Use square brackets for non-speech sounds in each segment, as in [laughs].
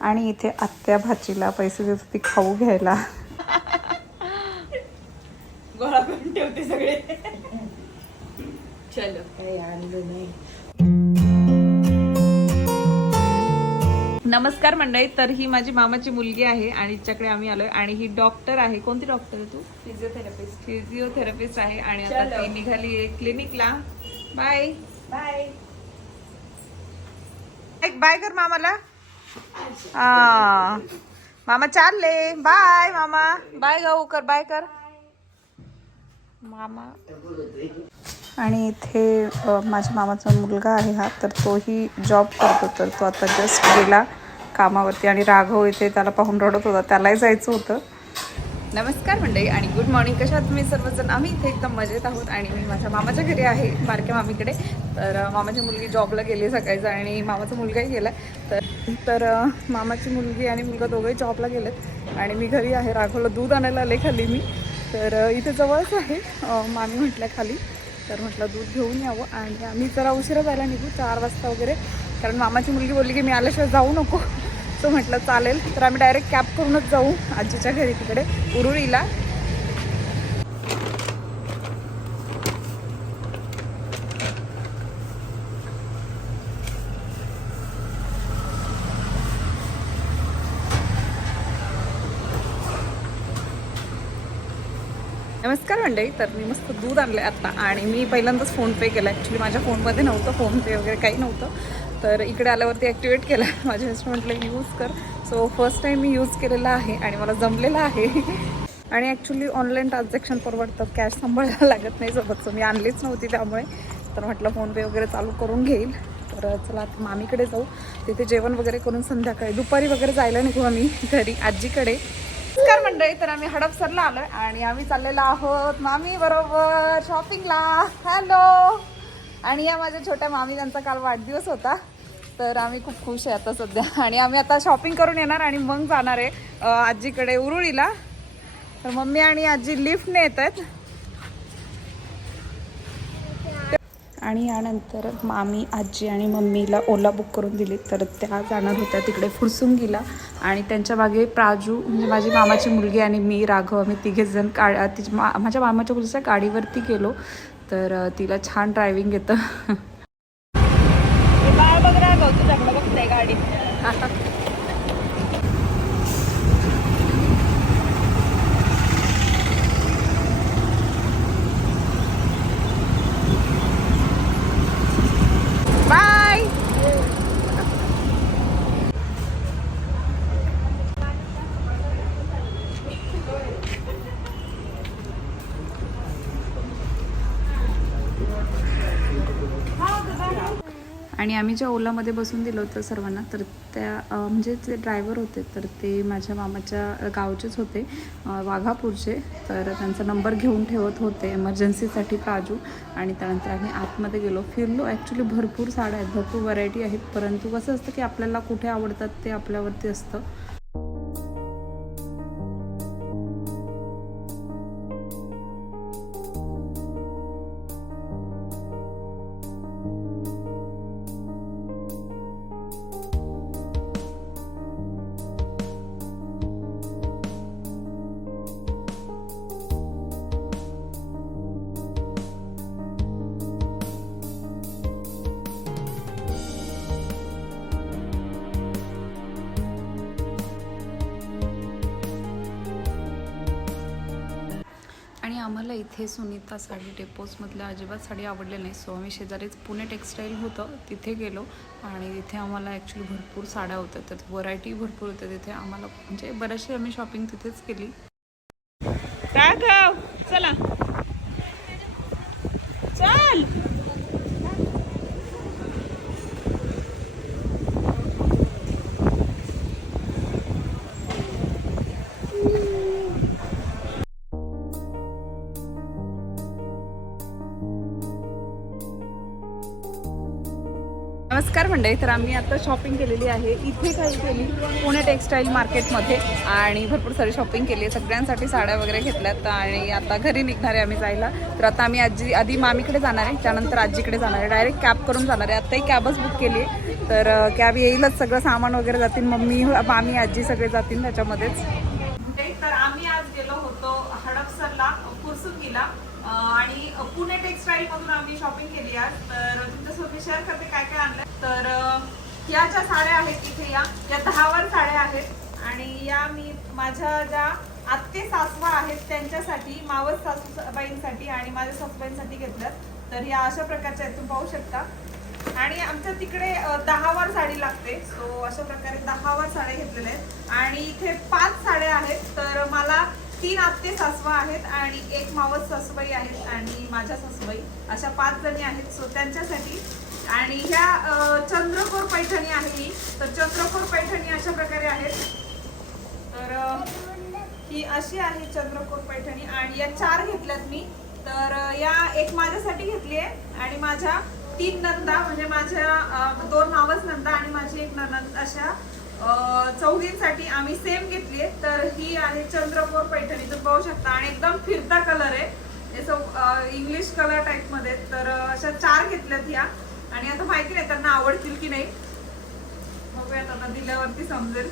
आणि इथे आत्या भाचीला पैसे देत होती खाऊ घ्यायला. गोळा करून ठेवते सगळे. चलो. काही आणलं नाही नमस्कार मंडळी तर ही माझी मामाची मुलगी आहे आणि तिच्याकडे आम्ही आलोय. आणि ही डॉक्टर आहे. कोणती डॉक्टर आहे तू? फिजिओथेरपिस्ट फिजिओथेरपिस्ट आहे आणि आता. ती निघाली आहे क्लिनिकला बाय बाय एक बाय कर मामाला. हा. मामा चालले. बाय मामा. बाय गाऊ कर बाय कर. मामा. आणि इथे माझ्या मामाचा मुलगा आहे हा तर तोही जॉब करतो. तर तो आता जस्ट गेला कामावरती आणि राघव इथे त्याला पाहून रडत होता. त्यालाही जायचं होतं. नमस्कार मंडळी आणि गुड मॉर्निंग कशा तुम्ही सर्वजण? आम्ही इथे एकदम मजेत आहोत आणि मी माझ्या मामाच्या घरी आहे बारक्या मामीकडे. तर मामाची मुलगी जॉबला गेली सकाळचं आणि मामाचा मुलगाही गेला तर तर मामाची मुलगी आणि मुलगा दोघंही जॉबला गेलेत. आणि मी घरी आहे राघवला दूध आणायला आले खाली मी. तर इथे जवळच आहे मामी म्हटल्या खाली. तर म्हटलं दूध घेऊन यावं आणि आम्ही जरा उशिरा जायला निघू चार वाजता वगैरे. कारण मामाची मुलगी बोलली की मी आल्याशिवाय जाऊ नको. सो म्हटलं चालेल. तर आम्ही डायरेक्ट कॅब करूनच जाऊ आजीच्या घरी तिकडे उरुळीला. नमस्कार मंडळी तर मी मस्त दूध आणलं आता आणि मी पहिल्यांदाच फोनपे केला. ॲक्च्युली माझ्या फोनमध्ये नव्हतं फोनपे वगैरे काही नव्हतं. तर इकडे आल्यावरती ॲक्टिवेट केला. [laughs] माझ्या मिस्टर म्हटलं यूज कर. सो फर्स्ट टाईम मी यूज केलेला आहे आणि मला जमलेलं आहे. [laughs] आणि ॲक्च्युली ऑनलाईन ट्रान्झॅक्शन परवडतं कॅश सांभाळायला लागत नाही सोबत. सो मी आणलीच नव्हती त्यामुळे. तर म्हटलं फोनपे वगैरे चालू करून घेईल. तर चला आता मामीकडे जाऊ. तिथे जेवण वगैरे करून संध्याकाळी. दुपारी वगैरे जायला निघू आम्ही [laughs] घरी आजीकडे. नमस्कार मंडळी तर आम्ही हडपसरला आलोय आणि आम्ही चाललेलो आहोत मामी बरोबर शॉपिंगला हॅलो आणि या माझ्या छोट्या मामी त्यांचा काल वाढदिवस होता. तर आम्ही खूप खुश आहे आता सध्या. आणि आम्ही आता शॉपिंग करून येणार आणि मग जाणार आहे आजीकडे उरुळीला. तर मम्मी आणि आजी लिफ्टने येत आहेत. आणि यानंतर मामी आजी आणि मम्मीला ओला बुक करून दिली. तर त्या जाणार होत्या तिकडे फुरसुंगीला. आणि त्यांच्या मागे प्राजू म्हणजे माझी मामाची मुलगी आणि मी राघव आम्ही तिघेच जण का तिच्या मा माझ्या मामाच्या मुलीच्या गाडीवरती गेलो. तर तिला छान ड्रायव्हिंग येतं [laughs] बाळ बघ राघव तुझ्याकडे बघते गाडी बाय आणि आम्ही ज्या ओलामध्ये बसून दिलं होतं सर्वांना तर त्या म्हणजे जे ड्रायव्हर होते तर ते माझ्या मामाच्या गावचेच होते वाघापूरचे. तर त्यांचा नंबर घेऊन ठेवत होते एमर्जन्सीसाठी काजू. आणि त्यानंतर आम्ही आतमध्ये गेलो. फिरलो. ॲक्च्युली भरपूर साड्या आहेत. भरपूर व्हरायटी आहेत. परंतु कसं असतं की आपल्याला कुठे आवडतात ते आपल्यावरती असतं. इथे सुनीता साडी डेपोजमधल्या अजिबात साडी आवडली नाही. सो आम्ही शेजारीच पुणे टेक्स्टाईल होतं तिथे गेलो आणि तिथे आम्हाला ॲक्च्युली भरपूर साड्या होत्या. तर व्हरायटी भरपूर होत्या तिथे. आम्हाला म्हणजे बऱ्याचशी आम्ही शॉपिंग तिथेच केली. राघव चला. मंडळी तर आम्ही आता शॉपिंग केलेली आहे. इथे काही केली. पुणे टेक्स्टाईल मार्केटमध्ये आणि भरपूर सारी शॉपिंग केली आहे. सगळ्यांसाठी साड्या वगैरे घेतल्यात. आणि आता घरी निघणार आहे आम्ही जायला. तर आता आम्ही आजी आधी मामीकडे जाणार आहे. त्यानंतर आजीकडे जाणार आहे. डायरेक्ट कॅब करून जाणार आहे. आत्ताही कॅबच बुक केली आहे. तर कॅब येईलच. सगळं सामान वगैरे जातील. मम्मी मामी आजी सगळे जातील त्याच्यामध्येच. तर आम्ही आज गेलो होतो हडपसरला कुरसुंगीला आणि पुणे टेक्सटाईल मधून आम्ही शॉपिंग केली आज. तर तुमच्यासोबत मी शेअर करते काय काय आणलं तर या ज्या साड्या आहेत इथे या. या दहावर साड्या आहेत. आणि या मी माझ्या ज्या आत्ते सासवा आहेत त्यांच्यासाठी मावस सासूबाईंसाठी आणि माझ्या सासूबाईंसाठी घेतल्यात. तर या अशा प्रकारच्या आहेत. तुम्ही पाहू शकता. आणि आमच्या तिकडे दहावर दहावार साडी लागते. सो अशा प्रकारे दहावार साड्या घेतलेल्या आहेत. आणि इथे पाच साड्या आहेत. तर मला तीन आत्ते सासवा आहेत आणि एक मावस सासूबाई आहेत आणि माझ्या सासूबाई. अशा पाच जणी आहेत सो त्यांच्यासाठी. आणि ह्या चंद्रकोर पैठणी आहे ही. तर चंद्रकोर पैठणी अशा प्रकारे आहेत. तर ही अशी आहे चंद्रकोर पैठणी. आणि या चार घेतल्यात मी. तर या एक माझ्यासाठी घेतली आहे. आणि माझ्या तीन नंदा म्हणजे माझ्या दोन मावस नंदा आणि माझी एक ननंद अशा चौघींसाठी आम्ही सेम घेतली आहे. तर ही आहे चंद्रपूर पैठणी. तुम्ही पाहू शकता. आणि एकदम फिरता कलर आहे. असं इंग्लिश कलर टाईपमध्ये. तर अशा चार घेतल्यात ह्या आणि आता माहिती नाही त्यांना आवडतील की नाही. बघूया त्यांना दिल्यावरती समजेल.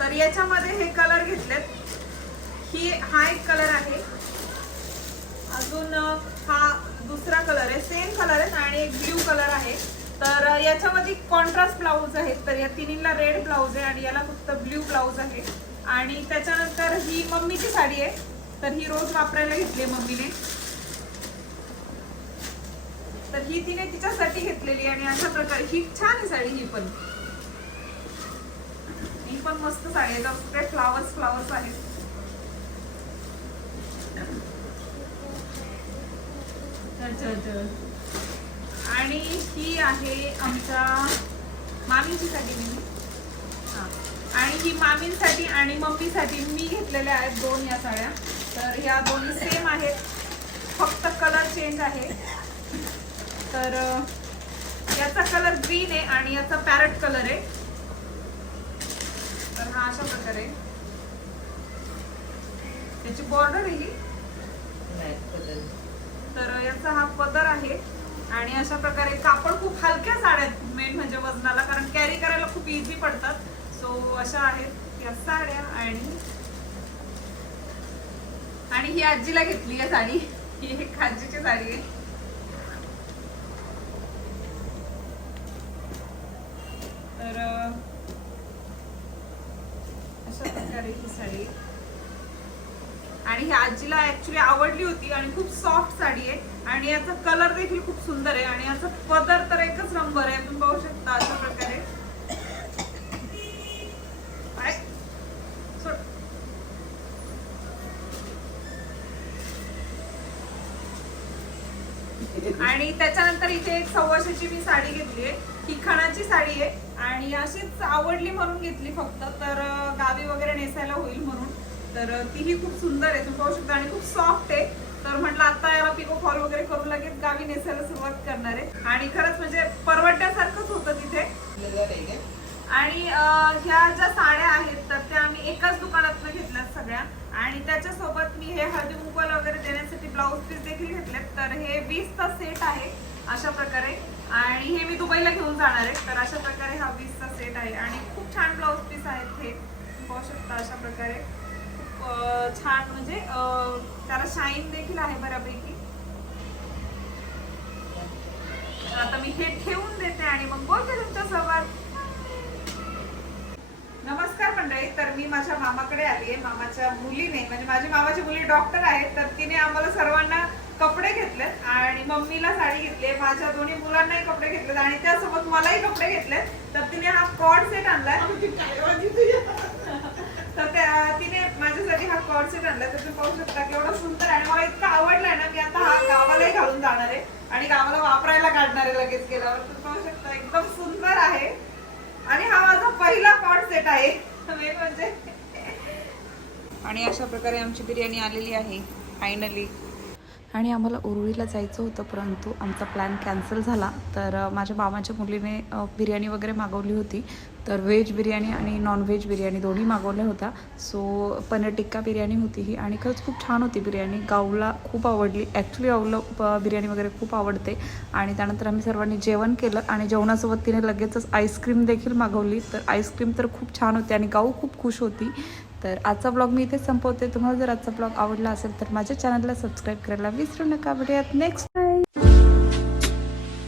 तर याच्यामध्ये हे कलर घेतलेत. ही हा एक कलर आहे. अजून हा दुसरा कलर आहे. सेम कलर आहे आणि एक ब्ल्यू कलर आहे. तर याच्यामध्ये कॉन्ट्रास्ट ब्लाऊज आहेत. तर या तिन्हीला रेड ब्लाऊज आहे आणि याला फक्त ब्ल्यू ब्लाऊज आहे. आणि त्याच्यानंतर ही मम्मीची साडी आहे. तर ही रोज वापरायला घेतली आहे मम्मीने. तर ही तिने तिच्यासाठी घेतलेली आणि अशा प्रकारे ही छान आहे साडी ही पण. ही पण मस्त साडी आहे. त्यात फ्लावर्स फ्लावर्स आहेत. अच्छा, अच्छा. आणि ही आहे आमच्या मामीची साडी मी. हा. आणि ही मामींसाठी आणि मम्मीसाठी मी घेतलेल्या आहेत दोन या साड्या. तर ह्या दोन्ही सेम आहेत. फक्त कलर चेंज आहे. तर याचा कलर ग्रीन आहे आणि याचा पॅरट कलर आहे. तर हा अशा प्रकारे. आहे. त्याची बॉर्डर आहे ही. तर याचा हा पदर आहे. आणि अशा प्रकारे कापड खूप हलक्या साड्या आहेत मेन म्हणजे वजनाला कारण कॅरी करायला खूप इझी पडतात सो अशा आहेत या साड्या आणि आणि ही आजीला घेतली आहे साडी ही एक आजीची साडी आहे तर अशा प्रकारे ही साडी आहे. आणि ही आजीला ऍक्च्युली आवडली होती आणि खूप सॉफ्ट साडी आहे. आणि याचा कलर देखील खूप सुंदर आहे. आणि याचा पदर तर एकच नंबर आहे. तुम्ही पाहू शकता अशा प्रकारे. आणि त्याच्यानंतर इथे एक सव्वाशेची मी साडी घेतली आहे. ही खणाची साडी आहे. आणि अशीच आवडली म्हणून घेतली फक्त. तर गावी वगैरे नेसायला होईल म्हणून. तर तीही खूप सुंदर आहे. तुम्ही पाहू शकता. आणि खूप सॉफ्ट आहे. तर म्हटलं आता याला पिको फॉल वगैरे करून लगेच गावी नेसायला सुरुवात करणार आहे. आणि खरंच म्हणजे परवडण्यासारखंच होतं तिथे. आणि ह्या ज्या साड्या आहेत तर त्या आम्ही एकाच दुकानातनं घेतल्यात सगळ्या. आणि त्याच्यासोबत मी हे हळदी कुंकवाला वगैरे देण्यासाठी ब्लाऊज पीस देखील घेतलेत. तर हे वीसचा सेट आहे अशा प्रकारे. आणि हे मी दुबईला घेऊन जाणार आहे. तर अशा प्रकारे हा वीसचा सेट आहे. आणि खूप छान ब्लाऊज पीस आहेत हे. पाहू शकता अशा प्रकारे. खूप छान म्हणजे त्याला शाईन देखील आहे बऱ्यापैकी. आता मी हे ठेवून देते आणि मग बोलते तुमच्यासोबत नमस्कार मंडळी तर मी माझ्या मामाकडे आली आहे मामाच्या मुलीने. म्हणजे माझी मामाची मुली डॉक्टर आहे तर तिने आम्हाला सर्वांना कपडे घेतलेत आणि मम्मीला साडी घेतली माझ्या दोन्ही मुलांनाही कपडे घेतलेत आणि त्यासोबत मलाही कपडे घेतलेत. तर तिने हा कॉड सेट आणलाय. तर त्या तिने माझ्यासाठी हा कॉड आणला तर तुम्ही पाहू शकता की एवढा सुंदर आहे आणि मला इतका आवडलाय ना मी आता हा गावालाही घालून जाणार आहे. आणि गावाला वापरायला काढणार आहे लगेच गेल्यावर. तुम्ही पाहू शकता एकदम सुंदर आहे. आणि हा माझा पहिला कॉड सेट आहे. म्हणजे. आणि अशा प्रकारे आमची बिर्याणी आलेली आहे फायनली आणि आम्हाला उरुळीला जायचं होतं परंतु आमचा प्लॅन कॅन्सल झाला. तर माझ्या मामाच्या मुलीने बिर्याणी वगैरे मागवली होती. तर व्हेज बिर्याणी आणि नॉनव्हेज बिर्याणी दोन्ही मागवल्या होत्या. सो पनीर टिक्का बिर्याणी होती ही आणि खरंच खूप छान होती बिर्याणी. गाऊला खूप आवडली. ॲक्च्युली गाऊला प- बिर्याणी वगैरे खूप आवडते. आणि त्यानंतर आम्ही सर्वांनी जेवण केलं आणि जेवणासोबत तिने लगेचच आईस्क्रीम देखील मागवली. तर आईस्क्रीम तर खूप छान होती आणि गाऊ खूप खुश होती. तर आजचा ब्लॉग मी इथेच संपवते. तुम्हाला जर आजचा ब्लॉग आवडला असेल तर माझ्या चॅनलला सबस्क्राईब करायला विसरू नका. भेटूयात नेक्स्ट